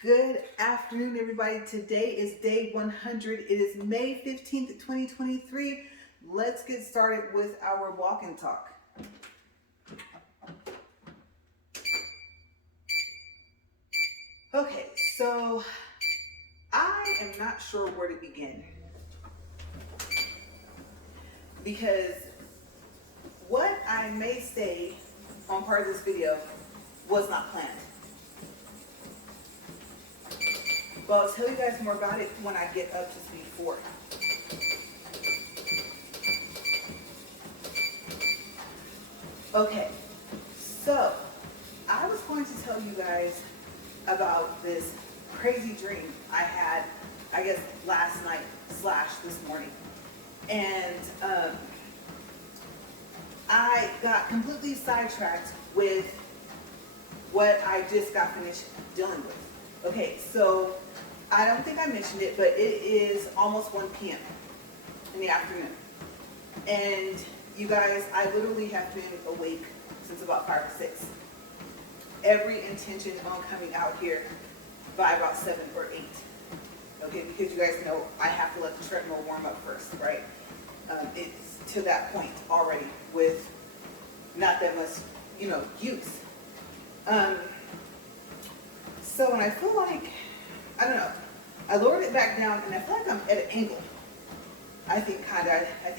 Good afternoon, everybody. Today is day 100. It is May 15th, 2023. Let's get started with our walk and talk. Okay, so I am not sure where to begin because what I may say on part of this video was not planned. But I'll tell you guys more about it when I get up to speed 4. Okay, so I was going to tell you guys about this crazy dream I had, I guess, last night / this morning. And I got completely sidetracked with what I just got finished dealing with. Okay, so I don't think I mentioned it, but it is almost 1 p.m. in the afternoon. And you guys, I literally have been awake since about 5 or 6. Every intention on coming out here by about 7 or 8. Okay, because you guys know I have to let the treadmill warm up first, right? It's to that point already with not that much, use. So when I feel like, I don't know, I lowered it back down and I feel like I'm at an angle. I think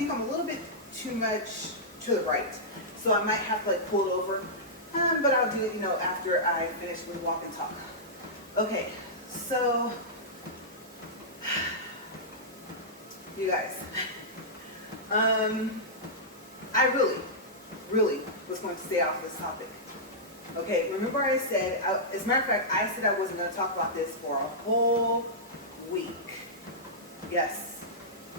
I'm a little bit too much to the right. So I might have to pull it over, but I'll do it, after I finish with walk and talk. Okay, so, you guys, I really was going to stay off this topic. Okay, remember I said, as a matter of fact, I said I wasn't going to talk about this for a whole week. Yes.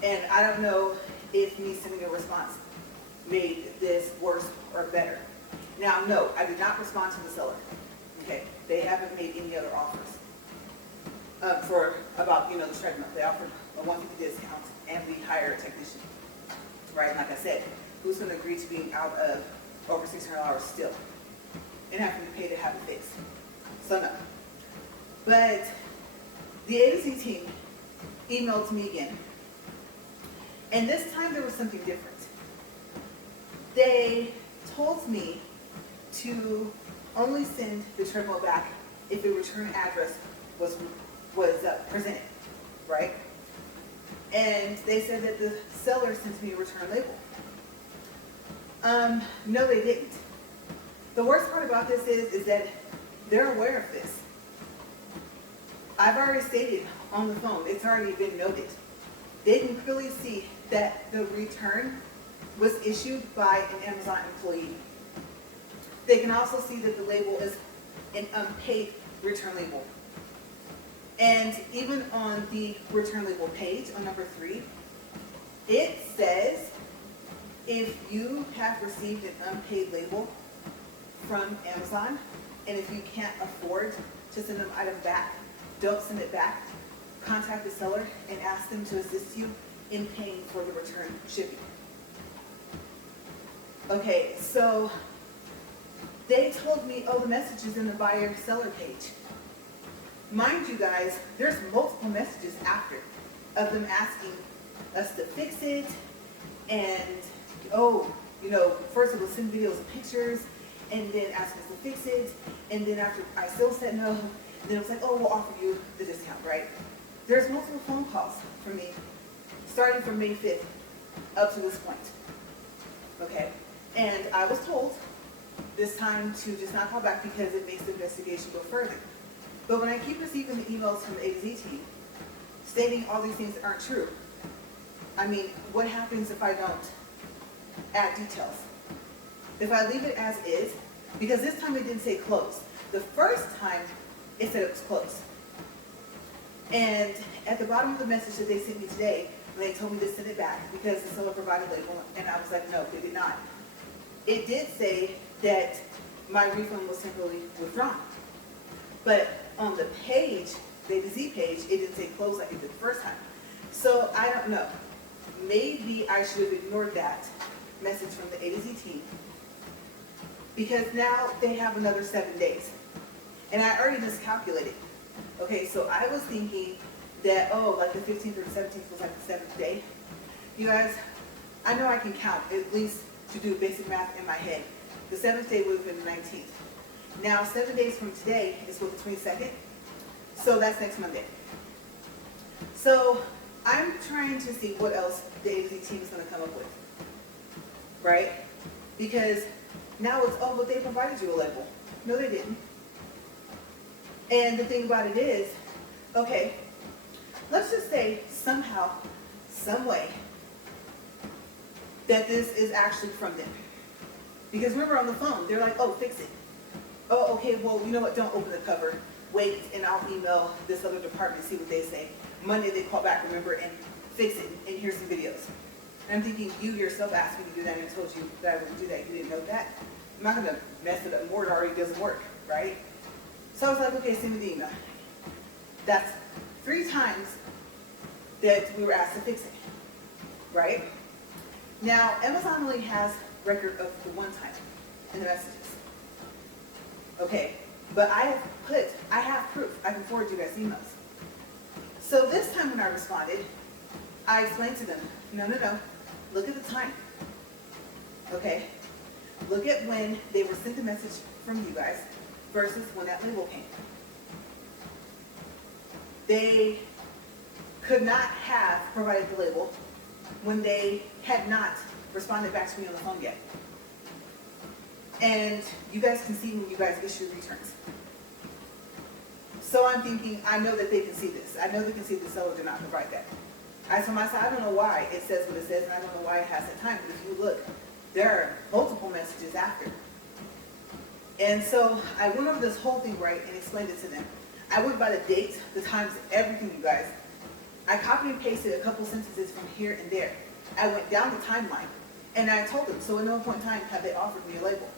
And I don't know if me sending a response made this worse or better. Now, no, I did not respond to the seller. Okay, they haven't made any other offers for about, the treadmill. They offered a $150 discount and we hire a technician. Right, like I said, who's going to agree to being out of over $600 still? And having to pay to have it fixed. So no. But the A-to-Z team emailed me again. And this time there was something different. They told me to only send the treadmill back if the return address was presented, right? And they said that the seller sent me a return label. No, they didn't. The worst part about this is that they're aware of this. I've already stated on the phone, it's already been noted. They can clearly see that the return was issued by an Amazon employee. They can also see that the label is an unpaid return label. And even on the return label page on number 3, it says if you have received an unpaid label from Amazon, and if you can't afford to send an item back, don't send it back. Contact the seller and ask them to assist you in paying for the return shipping. Okay, so they told me, the message is in the buyer-seller page. Mind you guys, there's multiple messages after of them asking us to fix it, and first it was send videos and pictures, and then ask us to fix it, and then after I still said no, then it was like, we'll offer you the discount, right? There's multiple phone calls from me, starting from May 5th up to this point, okay? And I was told this time to just not call back because it makes the investigation go further. But when I keep receiving the emails from the A-to-Z team stating all these things aren't true, what happens if I don't add details? If I leave it as is, because this time it didn't say closed. The first time it said it was closed. And at the bottom of the message that they sent me today, they told me to send it back because the seller provided a label, and I was like, no, they did not. It did say that my refund was temporarily withdrawn. But on the page, the A-to-Z page, it didn't say closed like it did the first time. So I don't know. Maybe I should have ignored that message from the A-to-Z team, because now they have another 7 days. And I already miscalculated. Okay, so I was thinking that, oh, like the 15th or the 17th was like the 7th day. You guys, I know I can count, at least to do basic math in my head. The 7th day would have been the 19th. Now, 7 days from today is what, the 22nd? So that's next Monday. So I'm trying to see what else the A to Z team is going to come up with, right? Because now it's, oh, but they provided you a label. No, they didn't. And the thing about it is, okay, let's just say somehow, some way, that this is actually from them. Because remember on the phone, they're like, oh, fix it. Oh, okay, well, you know what, don't open the cover. Wait, and I'll email this other department, see what they say. Monday they call back, remember, and fix it, and here's some videos. And I'm thinking, you yourself asked me to do that, and I told you that I wouldn't do that. You didn't know that. I'm not gonna mess it up more, it already doesn't work, right? So I was like, okay, send me the email. That's 3 times that we were asked to fix it, right? Now, Amazon only has record of the 1 time in the messages. Okay, but I have proof. I can forward you guys emails. So this time when I responded, I explained to them, no, look at the time. Okay, look at when they were sent a message from you guys versus when that label came. They could not have provided the label when they had not responded back to me on the phone yet. And you guys can see when you guys issue returns. So I'm thinking, I know that they can see this. I know they can see the seller did not provide that. I told myself, I don't know why it says what it says, and I don't know why it has that time. But if you look, there are multiple messages after. And so I went over this whole thing right and explained it to them. I went by the dates, the times, everything, you guys. I copied and pasted a couple sentences from here and there. I went down the timeline, and I told them, so at no point in time have they offered me a label.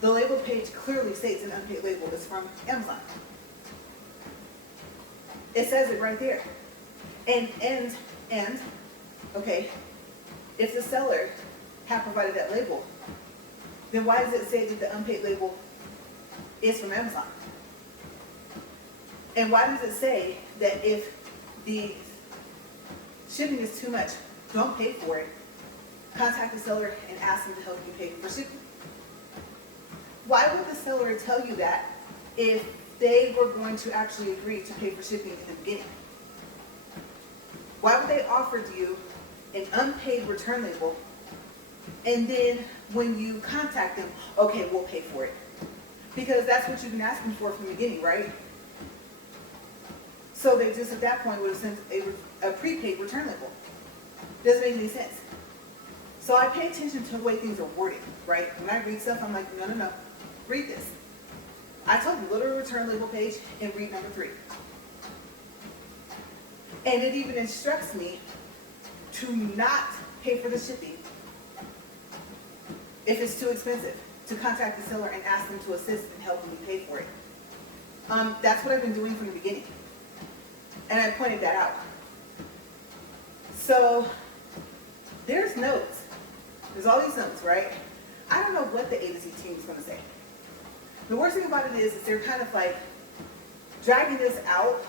The label page clearly states an unpaid label is from Amazon. It says it right there. And, okay, if the seller had provided that label, then why does it say that the unpaid label is from Amazon? And why does it say that if the shipping is too much, don't pay for it, contact the seller and ask them to help you pay for shipping? Why would the seller tell you that if they were going to actually agree to pay for shipping in the beginning? Why would they offer you an unpaid return label, and then when you contact them, okay, we'll pay for it? Because that's what you've been asking for from the beginning, right? So they just at that point would have sent a prepaid return label. Doesn't make any sense. So I pay attention to the way things are worded, right? When I read stuff, I'm like, no, read this. I told you, go to the return label page and read number 3. And it even instructs me to not pay for the shipping if it's too expensive, to contact the seller and ask them to assist in helping me pay for it. That's what I've been doing from the beginning. And I pointed that out. So there's notes. There's all these notes, right? I don't know what the A to Z team is going to say. The worst thing about it is they're kind of like dragging this out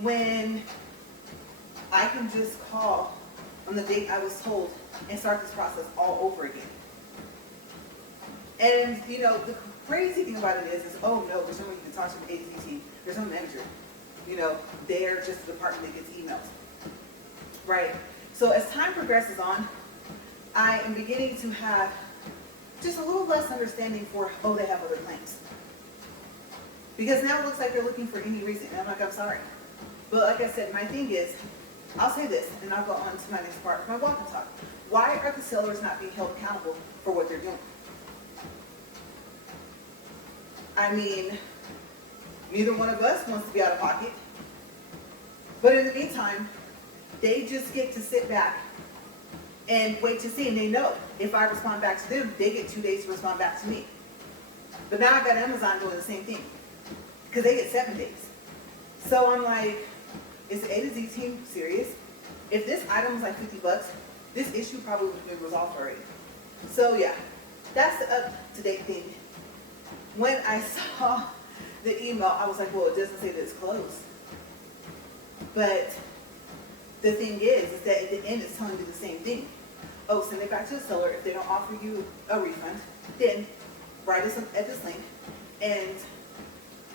when I can just call on the date I was told and start this process all over again. And, you know, the crazy thing about it is oh no, there's someone you can talk to the A to Z team. There's no manager. You know, they're just a department that gets emails. Right? So as time progresses on, I am beginning to have just a little less understanding for, oh, they have other claims. Because now it looks like they're looking for any reason. And I'm like, I'm sorry. But like I said, my thing is, I'll say this, and I'll go on to my next part of my walk and talk. Why are the sellers not being held accountable for what they're doing? I mean, neither one of us wants to be out of pocket. But in the meantime, they just get to sit back and wait to see. And they know if I respond back to them, they get 2 days to respond back to me. But now I've got Amazon doing the same thing because they get 7 days. So I'm like, is the A to Z team serious? If this item was like $50, this issue probably would have been resolved already. So yeah, that's the up-to-date thing. When I saw the email, I was like, well, it doesn't say that it's closed. But the thing is that at the end it's telling you the same thing. Oh, send it back to the seller. If they don't offer you a refund, then write us at this link, and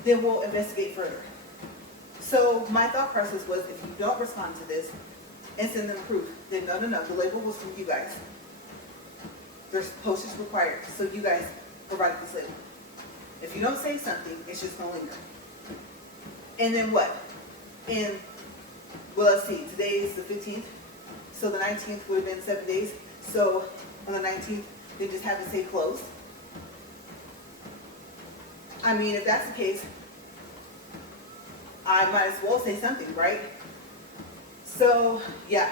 then we'll investigate further. So my thought process was, if you don't respond to this and send them proof, then no, the label was from you guys. There's postage required, so you guys provided this label. If you don't say something, it's just gonna linger. And then what? Well, let's see, today is the 15th, so the 19th would have been 7 days. So on the 19th, they just have to say closed. I mean, if that's the case, I might as well say something, right? So yeah,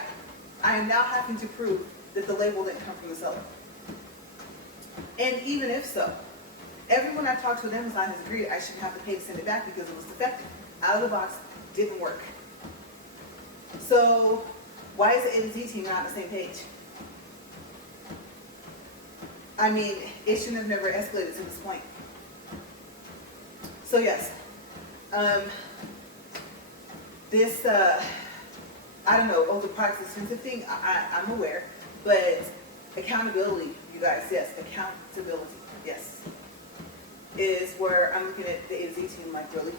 I am now having to prove that the label didn't come from the seller. And even if so, everyone I've talked to at Amazon has agreed I shouldn't have to pay to send it back because it was defective. Out of the box, didn't work. So why is the A to Z team not on the same page? I mean, it shouldn't have never escalated to this point. So yes, this, I don't know, the product's expensive thing, I'm aware, but accountability, you guys, yes, accountability, yes, is where I'm looking at the A to Z team like, really?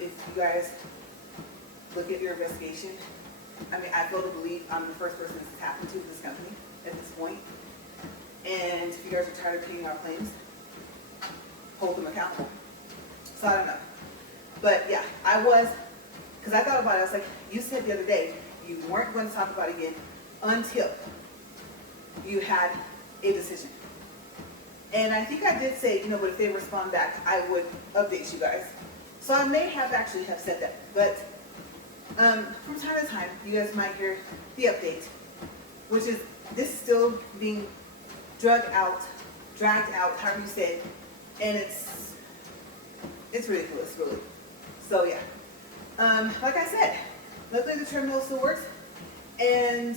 If you guys look at your investigation, I mean, I fully believe I'm the first person this has happened to this company at this point. And if you guys are tired of paying our claims, hold them accountable. So I don't know. But yeah, I was, because I thought about it, I was like, you said the other day you weren't going to talk about it again until you had a decision. And I think I did say, but if they respond back, I would update you guys. So I may have actually have said that, but from time to time, you guys might hear the update, which is this is still being dragged out, however you say it, and it's ridiculous, really. So yeah, like I said, luckily the treadmill still works, and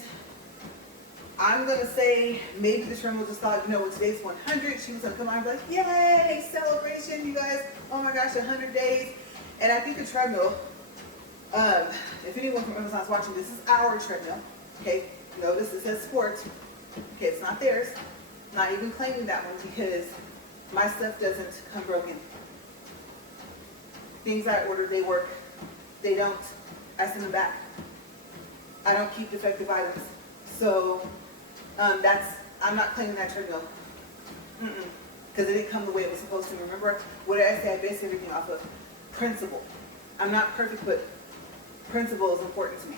I'm gonna say maybe the treadmill just thought, when today's 100, she was gonna come out and be like, yay, celebration, you guys, oh my gosh, 100 days. And I think the treadmill, if anyone from Amazon's watching, this is our treadmill, okay? Notice it says sports, okay, it's not theirs. Not even claiming that one because my stuff doesn't come broken. Things I ordered, they work. They don't, I send them back. I don't keep defective items. So I'm not claiming that treadmill. Because it didn't come the way it was supposed to. Remember, what did I say? I base everything off of principle. I'm not perfect, but principle is important to me.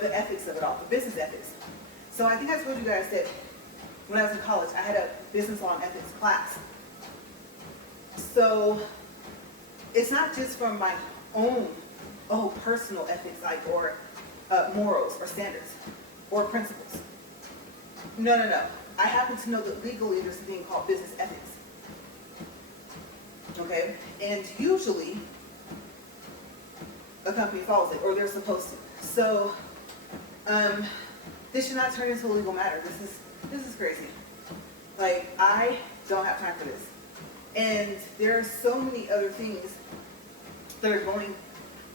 The ethics of it all, the business ethics. So I think I told you guys that when I was in college, I had a business law and ethics class. So it's not just from my own, personal ethics, or morals or standards or principles. No. I happen to know that legally there's something called business ethics. Okay? And usually a company follows it, or they're supposed to. So this should not turn into a legal matter. This is crazy. Like, I don't have time for this. And there are so many other things that are going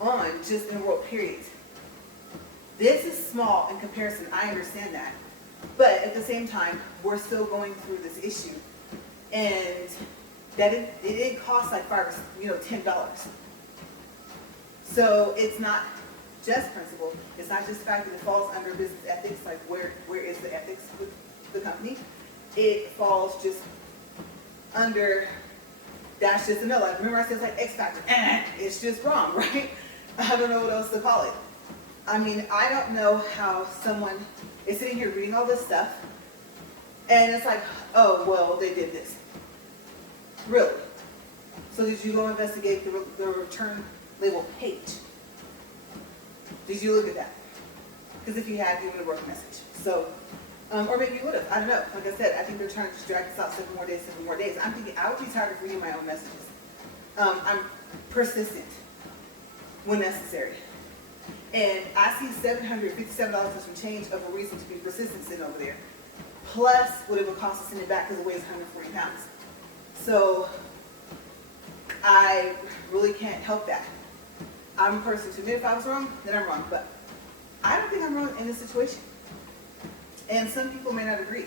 on just in world, period. This is small in comparison, I understand that. But at the same time, we're still going through this issue. And that it didn't cost like $10. So it's not just principle. It's not just the fact that it falls under business ethics, like where is the ethics with the company? It falls just under, that's just a no. Like, remember I said it's like X factor. It's just wrong, right? I don't know what else to call it. I mean, I don't know how someone is sitting here reading all this stuff, and it's like, oh, well, they did this. Really? So did you go investigate the return label page? Did you look at that? Because if you had, you would have wrote a message. So, or maybe you would have. I don't know. Like I said, I think they're trying to just drag this out 7 more days. I'm thinking I would be tired of reading my own messages. I'm persistent when necessary. And I see $757 and some change of a reason to be persistent sitting over there. plus what it would cost to send it back because it weighs 140 pounds. So I really can't help that. I'm a person to admit if I was wrong, then I'm wrong. But I don't think I'm wrong in this situation. And some people may not agree.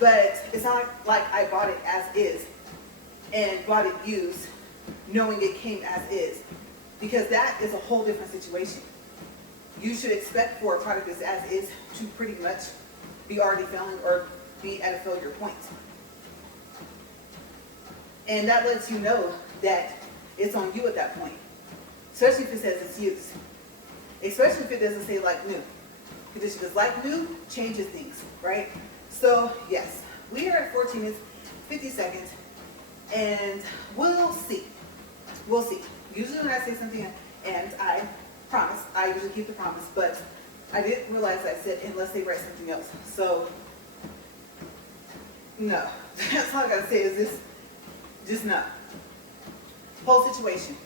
But it's not like I bought it as is and bought it used knowing it came as is. Because that is a whole different situation. You should expect for a product that's as is to pretty much be already failing or be at a failure point. And that lets you know that it's on you at that point. Especially if it says it's used. Especially if it doesn't say like new. Condition is like new changes things, right? So yes, we are at 14 minutes, 50 seconds, and we'll see. We'll see. Usually when I say something and I promise, I usually keep the promise, but I didn't realize I said unless they write something else. So no, that's all I gotta say is this, just no. Whole situation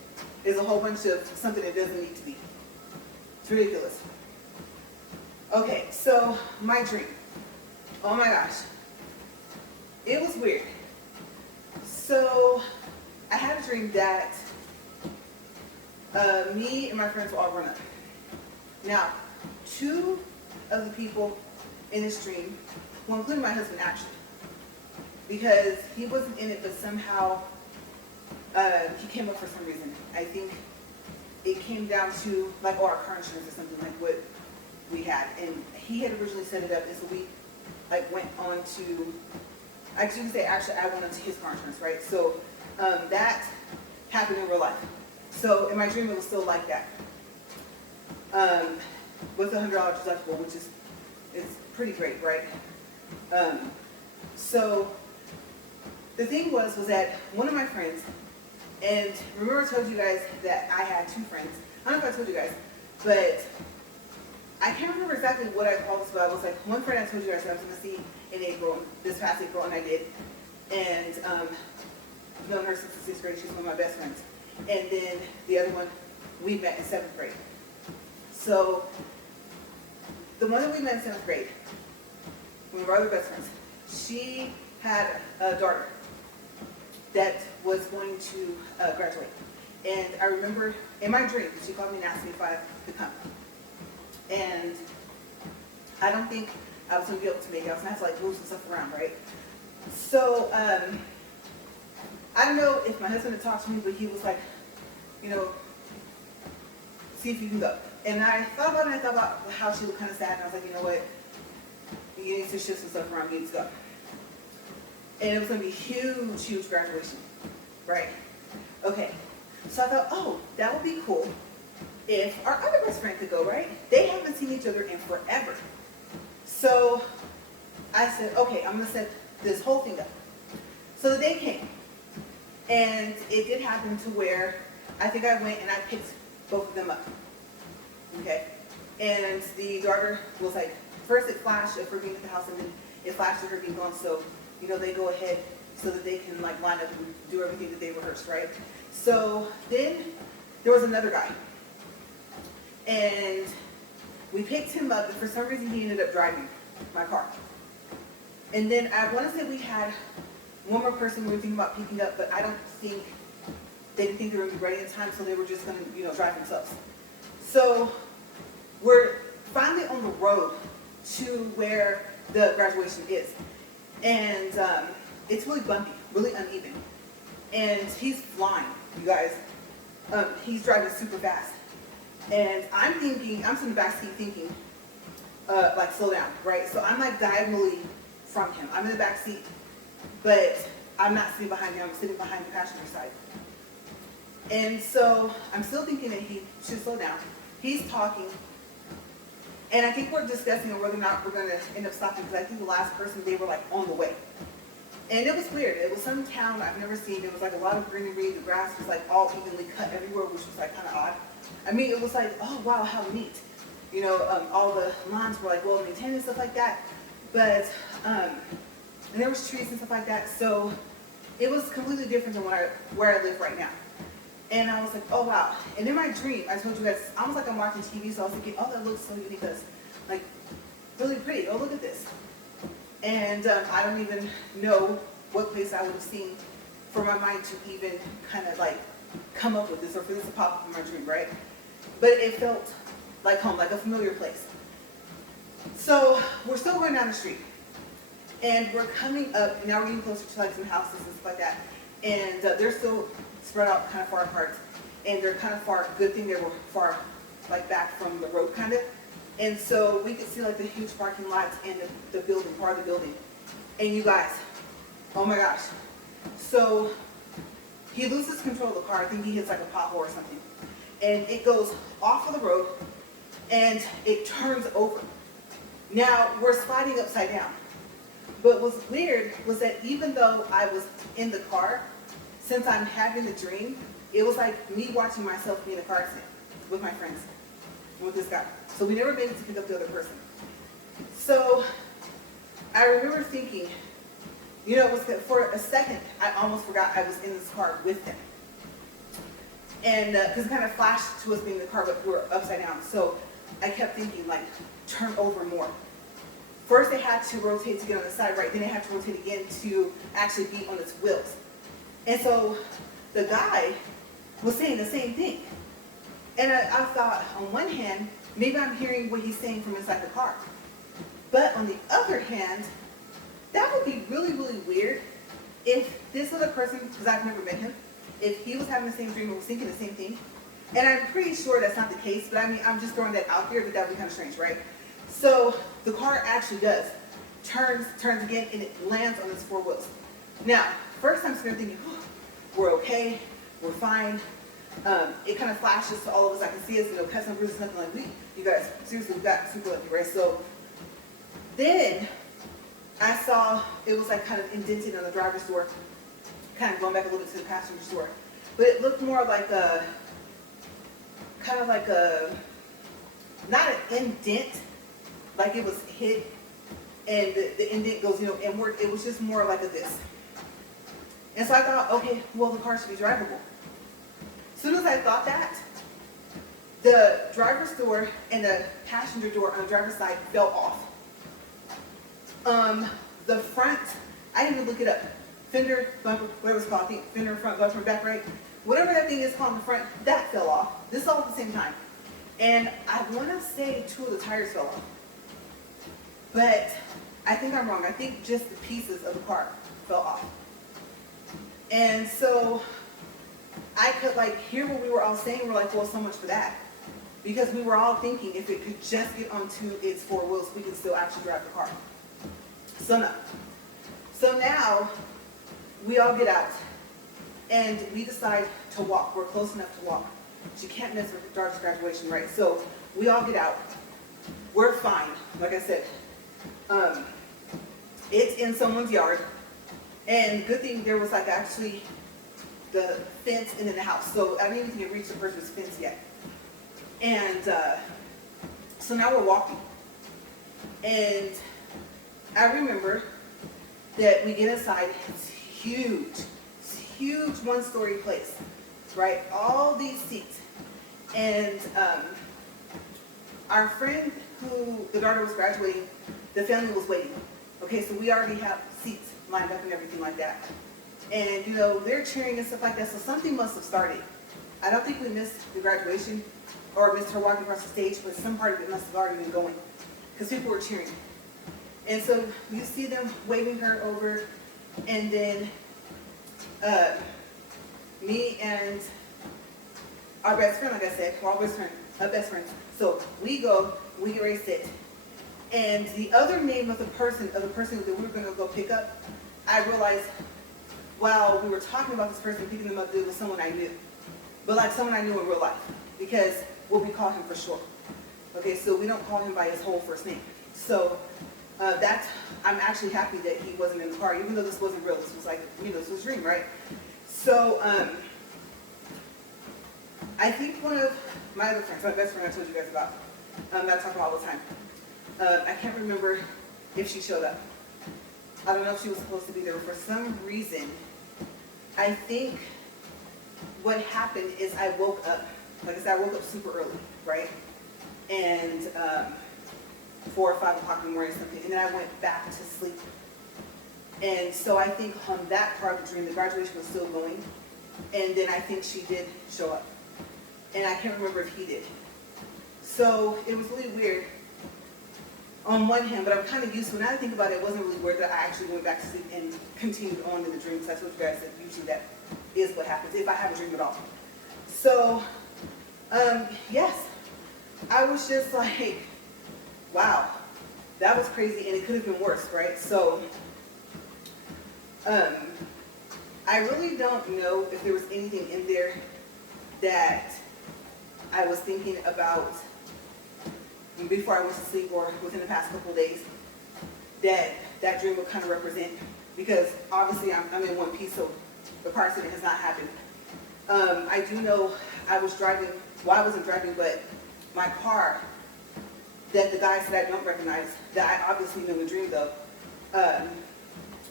is a whole bunch of something that doesn't need to be. It's ridiculous. Okay, so my dream. Oh my gosh. It was weird. So I had a dream that me and my friends were all grown up. Now, two of the people in this dream, well, including my husband actually, because he wasn't in it, but somehow he came up for some reason. I think it came down to like, our car insurance or something like what we had, and he had originally set it up, and so we like went on to, I should say actually I went on to his car insurance, right? So that happened in real life. So in my dream it was still like that, with a $100 deductible, which is pretty great, right? So the thing was that one of my friends, and remember I told you guys that I had two friends. I don't know if I told you guys, but I can't remember exactly what I called this, but I was like, one friend I told you guys that I was going to see in April, this past April, and I did. And I've known her since the 6th grade. She's one of my best friends. And then the other one, we met in 7th grade. So the one that we met in 7th grade, one of our other best friends, she had a daughter that was going to graduate. And I remember in my dream, she called me and asked me if I could come. And I don't think I was going to be able to make it. I was going to have to like move some stuff around, right? So I don't know if my husband had talked to me, but he was like, you know, see if you can go. And I thought about it, and I thought about how she looked kind of sad, and I was like, you know what, you need to shift some stuff around, you need to go. And it was going to be huge, huge graduation, right? Okay, so I thought, oh, that would be cool if our other best friend could go, right? They haven't seen each other in forever. So I said, okay, I'm going to set this whole thing up. So the day came, and it did happen to where I think I went and I picked both of them up, okay? And the daughter was like, first it flashed of her being at the house, and then it flashed of her being gone, so, you know, they go ahead so that they can like line up and do everything that they rehearsed, right? So then there was another guy, and we picked him up, and for some reason he ended up driving my car. And then I want to say we had one more person we were thinking about picking up, but I don't think, they didn't think they were going to be ready in time, so they were just going to, you know, drive themselves. So we're finally on the road to where the graduation is. And it's really bumpy, really uneven. And he's flying, you guys. He's driving super fast. And I'm thinking, I'm sitting in the back seat thinking, like, slow down, right? So I'm like diagonally from him. I'm in the back seat, but I'm not sitting behind him. I'm sitting behind the passenger side. And so I'm still thinking that he should slow down. He's talking. And I think we're discussing whether or not we're going to end up stopping, because I think the last person, they were like on the way. And it was weird. It was some town I've never seen. It was like a lot of greenery. The grass was like all evenly cut everywhere, which was like kind of odd. I mean, it was like, oh wow, how neat. You know, all the lawns were like well maintained and stuff like that. But, and there was trees and stuff like that. So it was completely different than where I live right now. And I was like, oh wow. And in my dream, I told you guys, almost like I'm watching TV, so I was thinking, oh, that looks so unique. That's like really pretty. Oh, look at this. And I don't even know what place I would have seen for my mind to even kind of like come up with this or for this to pop up in my dream, right? But it felt like home, like a familiar place. So we're still going down the street. And we're coming up, now we're getting closer to like some houses and stuff like that. And they're still spread out kind of far apart. And they're kind of far, good thing they were far like back from the road kind of. And so we could see like the huge parking lots and the building, part of the building. And you guys, oh my gosh. So he loses control of the car. I think he hits like a pothole or something. And it goes off of the road and it turns over. Now we're sliding upside down. But what's weird was that even though I was in the car, since I'm having the dream, it was like me watching myself be in a car accident with my friends, with this guy. So we never made it to pick up the other person. So I remember thinking, you know, it was for a second, I almost forgot I was in this car with them. And because it kind of flashed to us being in the car, but we were upside down. So I kept thinking, like, turn over more. First they had to rotate to get on the side, right? Then they had to rotate again to actually be on its wheels. And so the guy was saying the same thing. And I thought, on one hand, maybe I'm hearing what he's saying from inside the car. But on the other hand, that would be really, really weird if this other person, because I've never met him, if he was having the same dream or was thinking the same thing. And I'm pretty sure that's not the case, but I mean, I'm just throwing that out there, but that would be kind of strange, right? So the car actually does, turns again, and it lands on its four wheels. Now, first I'm sitting there thinking, oh, we're okay, we're fine. It kind of flashes to all of us. I can see us, you know, cuts and bruises, nothing like, you guys, seriously, we got super lucky, right? So then I saw it was like kind of indented on the driver's door, kind of going back a little bit to the passenger's door. But it looked more like a, kind of like a, not an indent, like it was hit, and the indent goes, you know, inward. It was just more like a this. And so I thought, okay, well, the car should be drivable. As soon as I thought that, the driver's door and the passenger door on the driver's side fell off. The front, I didn't even look it up. Fender, bumper, whatever it's called, I think fender, front, bumper, back, right? Whatever that thing is called in the front, that fell off. This all at the same time. And I want to say 2 of the tires fell off. But I think I'm wrong. I think just the pieces of the car fell off. And so I could like hear what we were all saying. We're like, well, so much for that. Because we were all thinking if it could just get onto its 4 wheels, we could still actually drive the car. So no. So now we all get out and we decide to walk. We're close enough to walk. She can't miss her daughter's graduation, right? So we all get out. We're fine. Like I said, it's in someone's yard. And good thing there was like actually the fence and then the house. So I didn't even reach the person's fence yet. And so now we're walking. And I remember that we get inside. It's huge. It's a huge one-story place, right? All these seats. And our friend who the daughter was graduating, the family was waiting. Okay, so we already have seats lined up and everything like that. And, you know, they're cheering and stuff like that, so something must have started. I don't think we missed the graduation or missed her walking across the stage, but some part of it must have already been going because people were cheering. And so you see them waving her over, and then me and our best friend, like I said, we're all best friends. So we go, we get ready to sit. And the other name of the person that we were going to go pick up, I realized while we were talking about this person, picking them up, it was someone I knew. But like someone I knew in real life, because what we call him for short. Okay, so we don't call him by his whole first name. So I'm actually happy that he wasn't in the car, even though this wasn't real. This was like, you know, this was a dream, right? So I think one of my other friends, my best friend I told you guys about, that I talk about all the time, I can't remember if she showed up. I don't know if she was supposed to be there, but for some reason, I think what happened is I woke up. Like I said, I woke up super early, right? And 4 or 5 o'clock in the morning or something, and then I went back to sleep. And so I think on that part of the dream, the graduation was still going, and then I think she did show up. And I can't remember if he did. So it was really weird on one hand, but I'm kind of used to it. When I think about it, it wasn't really weird that I actually went back to sleep and continued on in the dream, because I told you guys that usually that is what happens if I have a dream at all. So, yes, I was just like, wow, that was crazy, and it could have been worse, right? So, I really don't know if there was anything in there that I was thinking about before I went to sleep or within the past couple of days that dream would kind of represent, because obviously I'm in one piece, so the car accident has not happened. I do know I was driving, well, I wasn't driving, but my car that the guy said I don't recognize, that I obviously know in the dream though,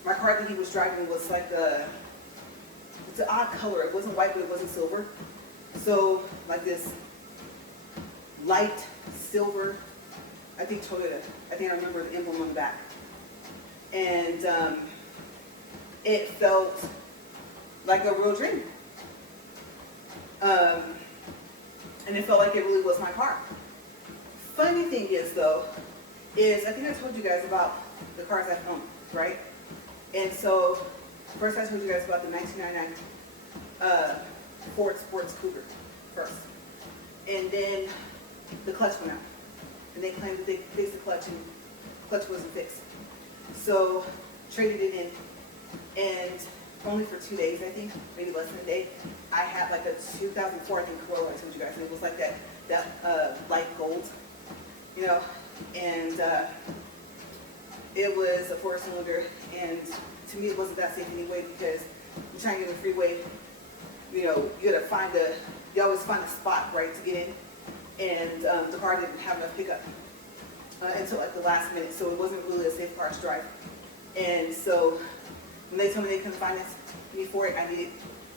my car that he was driving was like it's an odd color. It wasn't white, but it wasn't silver. So like this light silver, I think Toyota. I think I remember the emblem on the back. And it felt like a real dream. And it felt like it really was my car. Funny thing is though, is I think I told you guys about the cars I've owned, right? And so first I told you guys about the 1999 Ford Sports Cougar first. And then the clutch went out. And they claimed that they fixed the clutch and the clutch wasn't fixed. So traded it in, and only for 2 days, I think, maybe less than a day, I had like a 2004, I think, Corolla, I told you guys, and it was like that light gold, you know, and it was a 4-cylinder, and to me it wasn't that safe anyway, because you're trying to get on the freeway, you know, you always find a spot, right, to get in, and the car didn't have enough pickup until like the last minute, so it wasn't really a safe car to drive. And so when they told me they couldn't finance me for it, I needed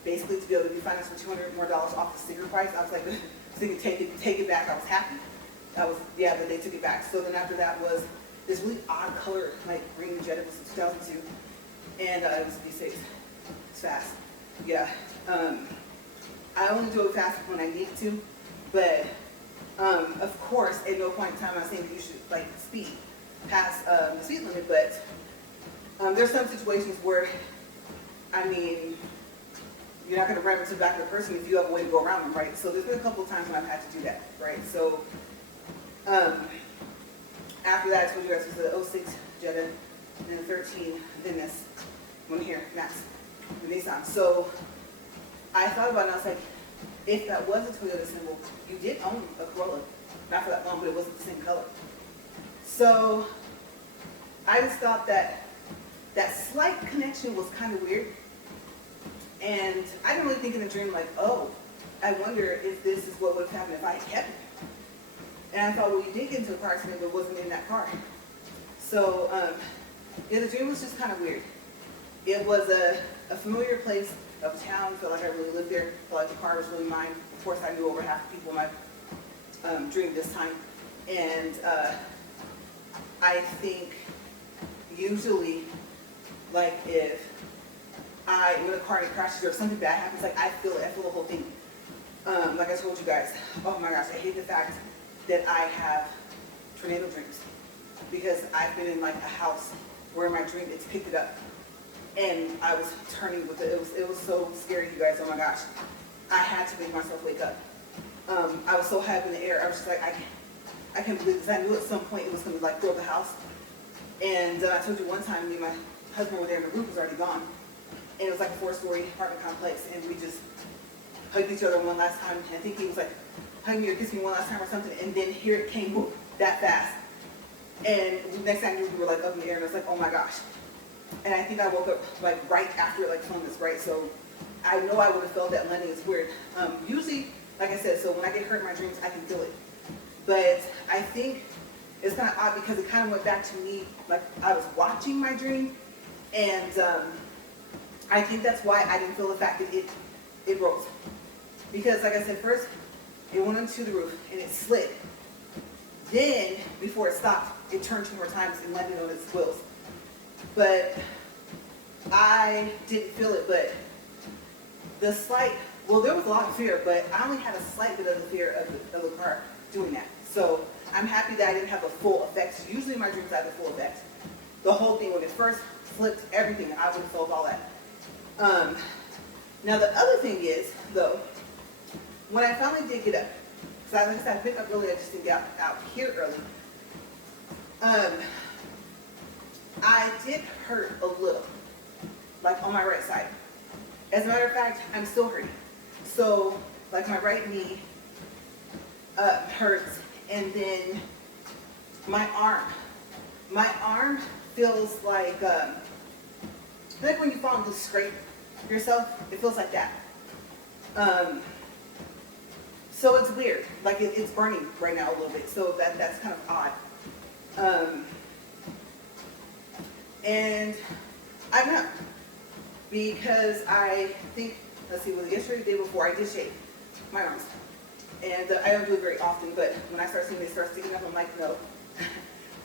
basically to be able to be financed for $200 more off the sticker price. I was like, thinking, take it back. I was happy. Yeah, but they took it back. So then after that was this really odd color, like green Jetta. It was 2002, and it was V6. It's fast. Yeah. I only do it fast when I need to, but of course, at no point in time I'm not saying that you should like speed past the speed limit, but there's some situations where, I mean, you're not going to ram into the back of the person if you have a way to go around them, right? So there's been a couple of times when I've had to do that, right? So after that, I told you guys it was the 06 Jetta, and then 13, then this one here, Max, the Nissan. So I thought about it, and I was like, if that was a Toyota symbol, you did own a Corolla. Not for that long, but it wasn't the same color. So I just thought that slight connection was kind of weird. And I didn't really think in the dream like, oh, I wonder if this is what would have happened if I had kept it. And I thought, well, you did get into a car accident, but it wasn't in that car. So yeah, the dream was just kind of weird. It was a familiar place of town. Felt like I really lived there. Felt like the car was really mine. Of course, I knew over half the people in my dream this time. And I think usually, like when a car crashes or something bad happens, like I feel the whole thing. Like I told you guys, oh my gosh, I hate the fact that I have tornado dreams, because I've been in like a house where in my dream it's picked it up, and I was turning with it. It was so scary, you guys. Oh my gosh, I had to make myself wake up. I was so high up in the air. I was just like, I can't believe this. I knew at some point it was going to like throw the house. And I told you one time, me and my husband were there, and the roof was already gone. And it was like a 4-story apartment complex, and we just hugged each other one last time. I think he was like, hug me or kiss me one last time or something, and then here it came that fast. And the next time we were like up in the air, and I was like, oh my gosh. And I think I woke up like right after it like filmed this, right? So I know I would have felt that landing. It's weird. Usually, like I said, so when I get hurt in my dreams, I can feel it. But I think it's kind of odd because it kind of went back to me, like I was watching my dream, and I think that's why I didn't feel the fact that it rose. Because like I said, first, it went onto the roof, and it slid Then, before it stopped, it turned 2 more times and landed on its wheels. But I didn't feel it, but the slight, well, there was a lot of fear, but I only had a slight bit of the fear of the car doing that. So I'm happy that I didn't have the full effect. Usually my dreams have the full effect. The whole thing, when it first flipped everything, I would have felt all that. Now the other thing is, though, when I finally did get up, because like I said, I picked up early, I just didn't get out here early. I did hurt a little, like on my right side. As a matter of fact, I'm still hurting. So, like my right knee hurts, and then my arm feels like when you fall and you scrape yourself, it feels like that. So it's weird, like it's burning right now a little bit, so that's kind of odd. And I'm not, because I think, let's see, was it yesterday or the day before, I did shave my arms. And I don't do it very often, but when I start seeing they start sticking up, I'm like, no.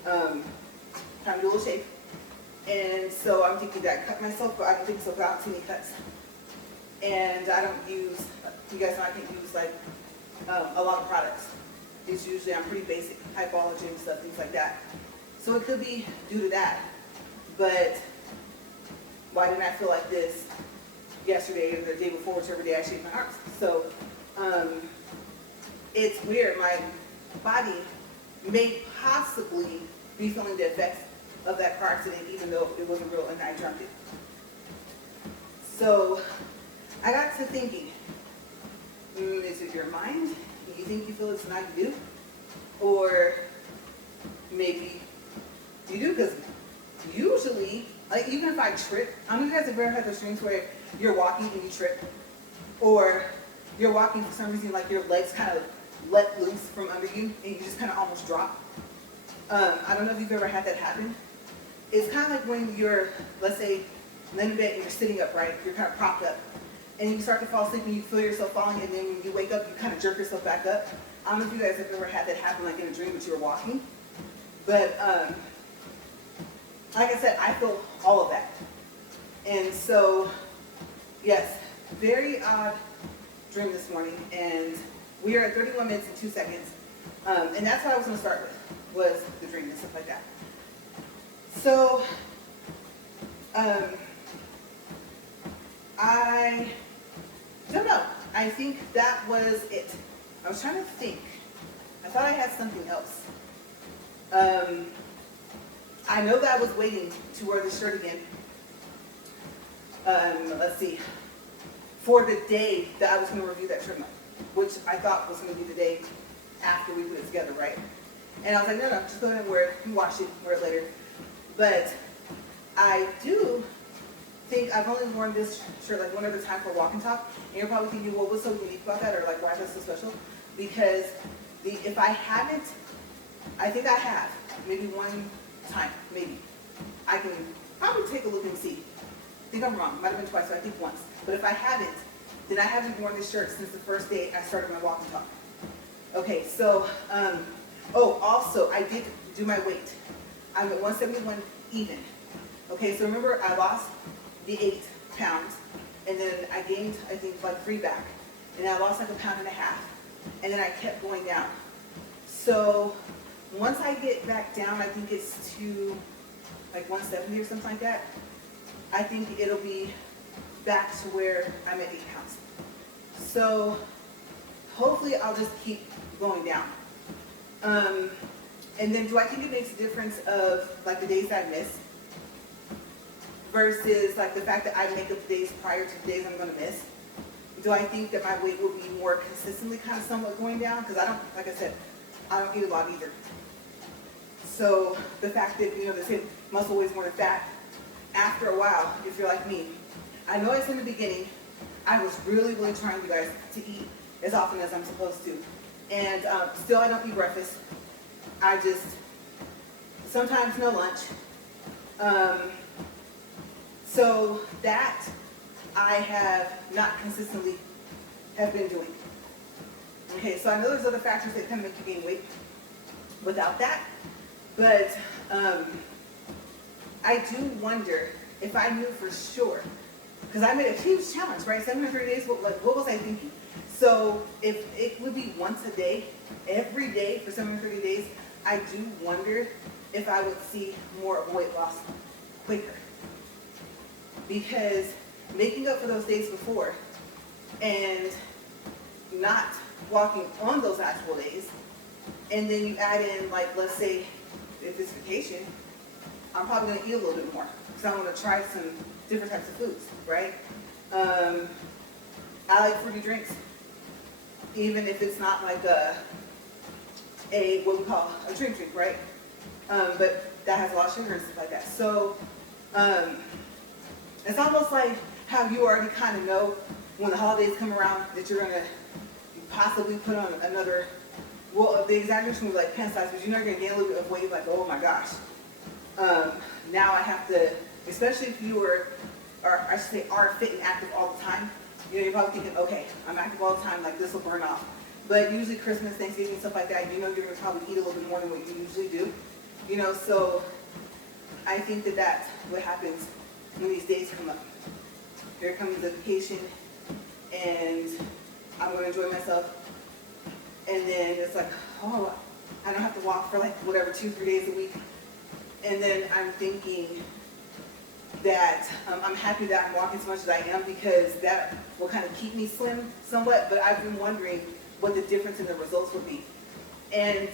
Time to do a little shave. And so I'm thinking that I cut myself, but I don't think so, but I don't see any cuts. And I don't use, you guys know I can't use like a lot of products. It's usually, I'm pretty basic, hypology and stuff, things like that. So it could be due to that. But why didn't I feel like this yesterday or the day before, whichever day I shaved my arms? So it's weird. My body may possibly be feeling the effects of that car accident, even though it wasn't real and I dreamt it. So I got to thinking, is it your mind? You think you feel it's not you? Or maybe you do, because usually, like even if I trip, how many of you guys have ever had those dreams where you're walking and you trip? Or you're walking for some reason, like your legs kind of let loose from under you and you just kind of almost drop? I don't know if you've ever had that happen. It's kind of like when you're, let's say, laying in bed and you're sitting up, right? You're kind of propped up. And you start to fall asleep and you feel yourself falling, and then when you wake up, you kind of jerk yourself back up. I don't know if you guys have ever had that happen, like in a dream that you were walking. But like I said, I feel all of that. And so, yes, very odd dream this morning. And we are at 31 minutes and 2 seconds. And that's what I was going to start with, was the dream and stuff like that. So, I don't know. I think that was it. I was trying to think. I thought I had something else. I know that I was waiting to wear the shirt again. Let's see. For the day that I was going to review that treadmill, which I thought was going to be the day after we put it together, right? And I was like, no, just go ahead and wear it. You wash it, wear it later. But I do think I've only worn this shirt like one other time for walk and talk. And you're probably thinking, well, what's so unique about that? Or like, why is that so special? Because if I haven't, I think I have, maybe one time, maybe. I can probably take a look and see. I think I'm wrong. Might have been twice, so I think once. But if I haven't, then I haven't worn this shirt since the first day I started my walk and talk. Okay, so, also, I did do my weight. I'm at 171 even. Okay, so remember, I lost the 8 pounds, and then I gained, I think, like 3 back. And I lost like 1.5 pounds, and then I kept going down. So once I get back down, I think it's to like 170 or something like that. I think it'll be back to where I'm at 8 pounds. So hopefully I'll just keep going down. And then do I think it makes a difference of like the days that I miss versus like the fact that I make up the days prior to the days I'm going to miss? Do I think that my weight will be more consistently kind of somewhat going down? Because I don't, like I said, I don't eat a lot either. So the fact that, you know, they say muscle weighs more than fat, after a while, if you're like me, I know it's in the beginning, I was really, really trying, you guys, to eat as often as I'm supposed to. And still I don't eat breakfast. I just, sometimes no lunch. So that I have not consistently have been doing. Okay, so I know there's other factors that kind of make you gain weight. without that. But I do wonder if I knew for sure, because I made a huge challenge, right? 730 days, what was I thinking? So if it would be once a day, every day for 730 days, I do wonder if I would see more weight loss quicker. Because making up for those days before and not walking on those actual days, and then you add in, like, let's say if it's vacation, I'm probably going to eat a little bit more because I want to try some different types of foods, right? I like fruity drinks, even if it's not like a what we call a drink, right? But that has a lot of sugar and stuff like that. So it's almost like how you already kind of know when the holidays come around that you're going to possibly put on another, well, the exaggeration was like pant size, but you know you're going to gain a little bit of weight, like, oh my gosh. Now I have to, especially if you are fit and active all the time, you know, you're probably thinking, okay, I'm active all the time, like this will burn off. But usually Christmas, Thanksgiving, stuff like that, you know you're going to probably eat a little bit more than what you usually do. You know, so I think that that's what happens when these days come up. Here comes the vacation, and I'm going to enjoy myself. And then it's like, oh, I don't have to walk for like whatever, 2-3 days a week. And then I'm thinking that I'm happy that I'm walking as much as I am because that will kind of keep me slim somewhat, but I've been wondering what the difference in the results would be. And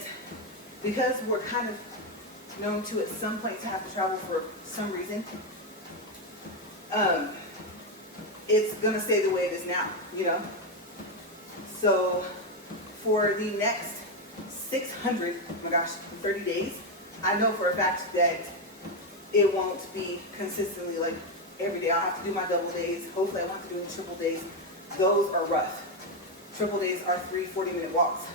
because we're kind of known to at some point to have to travel for some reason, it's going to stay the way it is now, you know? So for the next 30 days, I know for a fact that it won't be consistently like every day. I'll have to do my double days. Hopefully I won't have to do triple days. Those are rough. Triple days are 3 40-minute walks.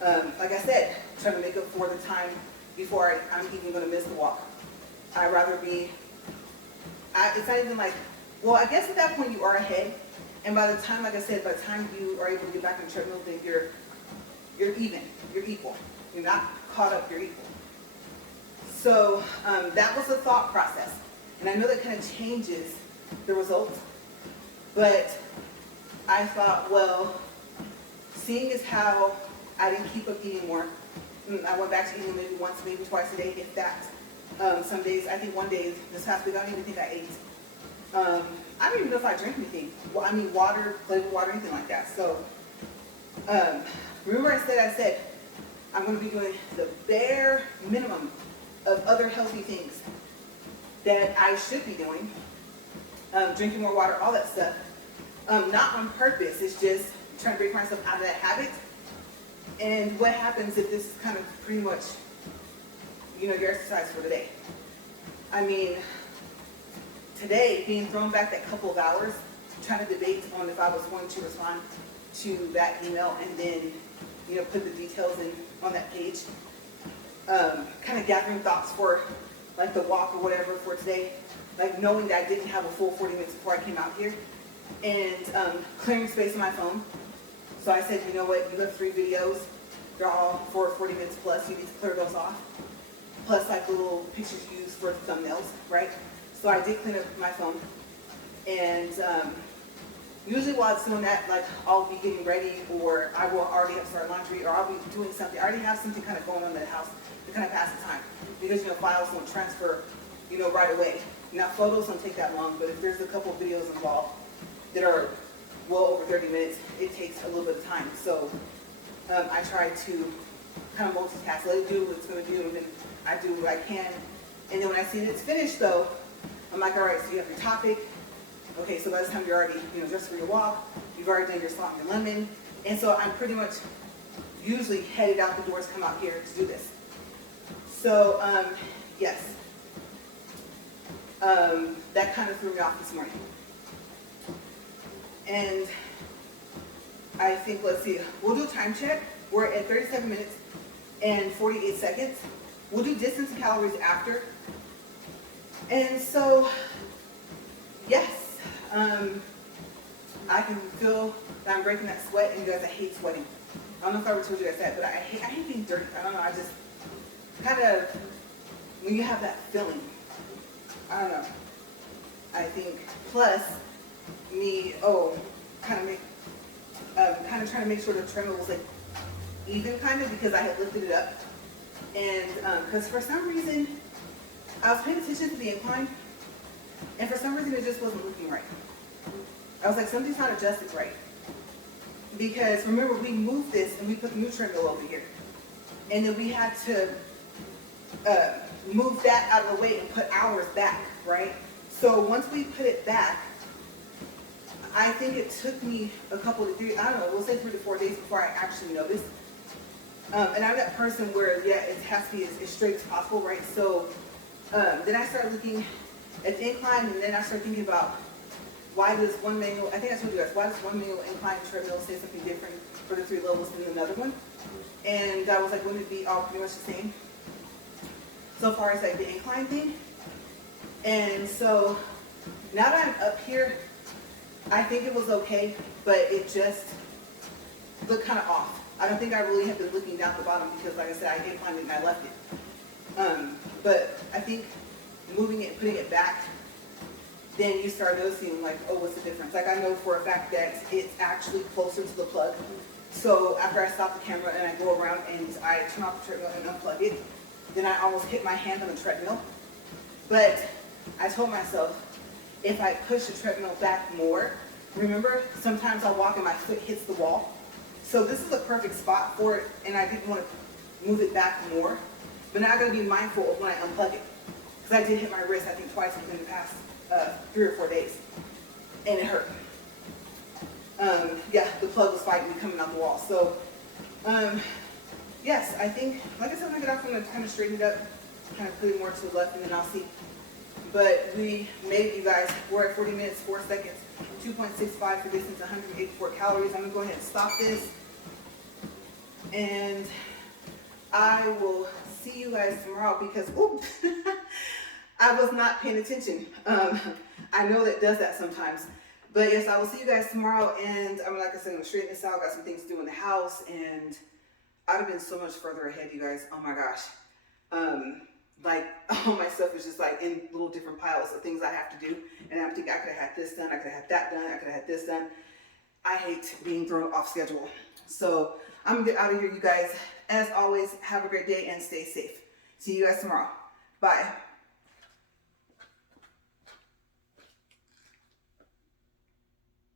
Like I said, trying to make up for the time before I'm even going to miss the walk. I'd rather be, it's not even like, well, I guess at that point you are ahead. And by the time, like I said, by the time you are able to get back on the treadmill, then you're even, you're equal. You're not caught up, you're equal. So that was the thought process. And I know that kind of changes the results, but I thought, well, seeing as how I didn't keep up eating more, I went back to eating maybe once, maybe twice a day, if that. Some days, I think one day this past week, I don't even think I ate. I don't even know if I drank anything. Well, I mean, water, flavored water, anything like that. So remember I said I'm going to be doing the bare minimum of other healthy things that I should be doing, drinking more water, all that stuff, not on purpose. It's just trying to break myself out of that habit. And what happens if this is kind of pretty much, you know, your exercise for the day? I mean, today, being thrown back that couple of hours, trying to debate on if I was going to respond to that email and then, you know, put the details in on that page. Kind of gathering thoughts for like the walk or whatever for today, like knowing that I didn't have a full 40 minutes before I came out here, and clearing space on my phone. So I said, you know what, you have 3 videos, they're all for 40 minutes plus, you need to clear those off, plus like the little pictures you use for thumbnails, right? So I did clean up my phone, and usually while it's doing that, like I'll be getting ready, or I will already have started laundry, or I'll be doing something. I already have something kind of going on in the house to kind of pass the time, because you know files don't transfer, you know, right away. Now photos don't take that long, but if there's a couple of videos involved that are well over 30 minutes, it takes a little bit of time. So I try to kind of multitask, let it do what it's going to do, and then I do what I can. And then when I see that it's finished, though, I'm like, all right, so you have your topic. Okay, so by the time you're already, you know, dressed for your walk, you've already done your salt and your lemon. And so I'm pretty much usually headed out the doors, come out here to do this. So, yes. That kind of threw me off this morning. And I think, let's see, we'll do a time check. We're at 37 minutes and 48 seconds. We'll do distance and calories after. And so, yes, I can feel that I'm breaking that sweat, and you guys, I hate sweating. don't know if I ever told you guys that, but I hate being dirty. I don't know. I just kind of, when you have that feeling, I don't know. I think plus me, kind of trying to make sure the treadmill was like even kind of, because I had lifted it up. And because for some reason, I was paying attention to the incline, and for some reason it just wasn't looking right. I was like, something's not adjusted right. Because remember, we moved this and we put the new treadmill over here. And then we had to move that out of the way and put ours back, right? So once we put it back, I think it took me a couple of days, I don't know, we'll say 3 to 4 days before I actually noticed. And I'm that person where, yeah, it has to be as straight as possible, right? So then I started looking at the incline, and then I started thinking about why does one manual, I think I told you guys, why does one manual incline treadmill say something different for the 3 levels than another one? And I was like, wouldn't it be all pretty much the same so far as like the incline thing? And so now that I'm up here, I think it was okay, but it just looked kind of off. I don't think I really have been looking down the bottom because, like I said, I inclined it and I left it. But I think moving it, putting it back, then you start noticing like, oh, what's the difference? Like I know for a fact that it's actually closer to the plug. So after I stop the camera and I go around and I turn off the treadmill and unplug it, then I almost hit my hand on the treadmill. But I told myself, if I push the treadmill back more, remember, sometimes I walk and my foot hits the wall. So this is a perfect spot for it, and I didn't want to move it back more. But now I gotta be mindful of when I unplug it. Because I did hit my wrist, I think twice within the past 3 or 4 days. And it hurt. Yeah, the plug was fighting me coming out the wall. So, yes, I think, like I said, when I get off, I'm gonna kind of straighten it up, kind of put it more to the left, and then I'll see. But we made it, you guys. We're at 40 minutes, 4 seconds, 2.65 for distance, 184 calories. I'm gonna go ahead and stop this. And I will see you guys tomorrow because, oops, I was not paying attention. I know that does that sometimes. But yes, I will see you guys tomorrow. And I'm like I said, I'm gonna straighten this out. I got some things to do in the house. And I'd have been so much further ahead, you guys. Oh my gosh. Like all my stuff is just like in little different piles of things I have to do. And I'm thinking I could have had this done, I could have had that done, I could have had this done. I hate being thrown off schedule. So I'm gonna get out of here, you guys. As always, have a great day and stay safe. See you guys tomorrow. Bye.